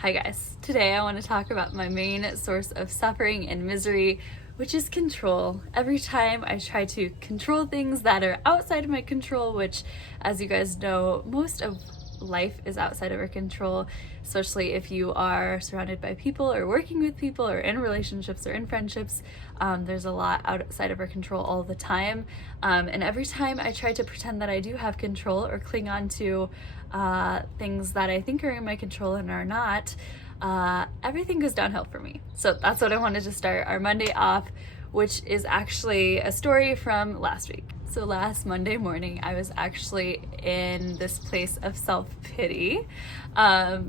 Hi guys, today I want to talk about my main source of suffering and misery, which is control. Every time I try to control things that are outside of my control, which as you guys know, most of life is outside of our control, especially if you are surrounded by people or working with people or in relationships or in friendships. There's a lot outside of our control all the time. And every time I try to pretend that I do have control or cling on to things that I think are in my control and are not, everything goes downhill for me. So that's what I wanted to start our Monday off, which is actually a story from last week. So last Monday morning, I was actually in this place of self-pity.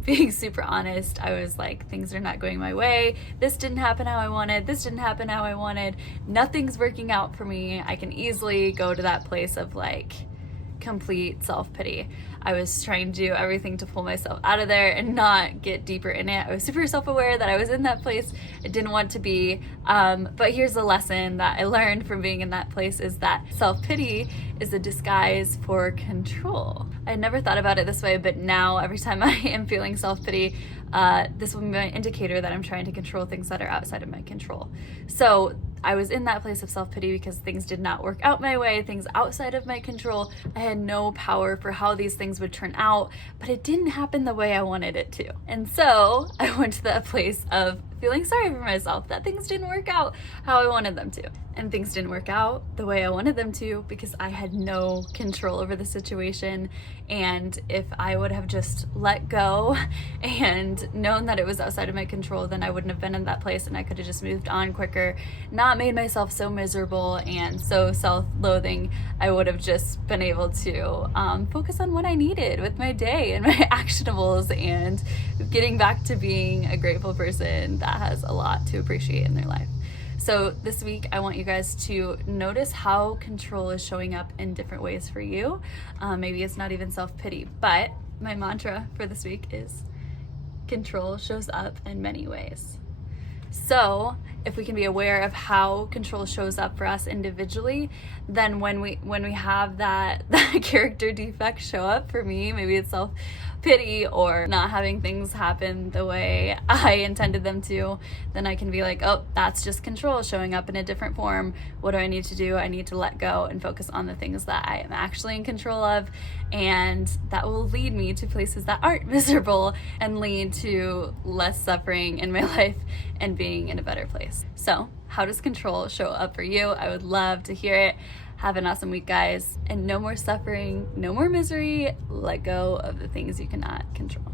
Being super honest, I was like, things are not going my way. This didn't happen how I wanted. This didn't happen how I wanted. Nothing's working out for me. I can easily go to that place of like complete self-pity. I was trying to do everything to pull myself out of there and not get deeper in it. I was super self-aware that I was in that place I didn't want to be. But here's a lesson that I learned from being in that place is that self-pity is a disguise for control. I had never thought about it this way, but now every time I am feeling self-pity, this will be my indicator that I'm trying to control things that are outside of my control. So I was in that place of self-pity because things did not work out my way, things outside of my control. I had no power for how these things would turn out, but it didn't happen the way I wanted it to. And so I went to that place of feeling sorry for myself that things didn't work out how I wanted them to. And things didn't work out the way I wanted them to because I had no control over the situation. And if I would have just let go and known that it was outside of my control, then I wouldn't have been in that place and I could have just moved on quicker, not made myself so miserable and so self-loathing. I would have just been able to focus on what I needed with my day and my actionables and getting back to being a grateful person that has a lot to appreciate in their life. So this week, I want you guys to notice how control is showing up in different ways for you. Maybe it's not even self-pity, but my mantra for this week is control shows up in many ways. So if we can be aware of how control shows up for us individually, then when we have that character defect show up, for me, maybe it's self-pity or not having things happen the way I intended them to, then I can be like, oh, that's just control showing up in a different form. What do I need to do? I need to let go and focus on the things that I am actually in control of, and that will lead me to places that aren't miserable and lead to less suffering in my life and being in a better place. So how does control show up for you? I would love to hear it. Have an awesome week, guys, and no more suffering, no more misery. Let go of the things you cannot control.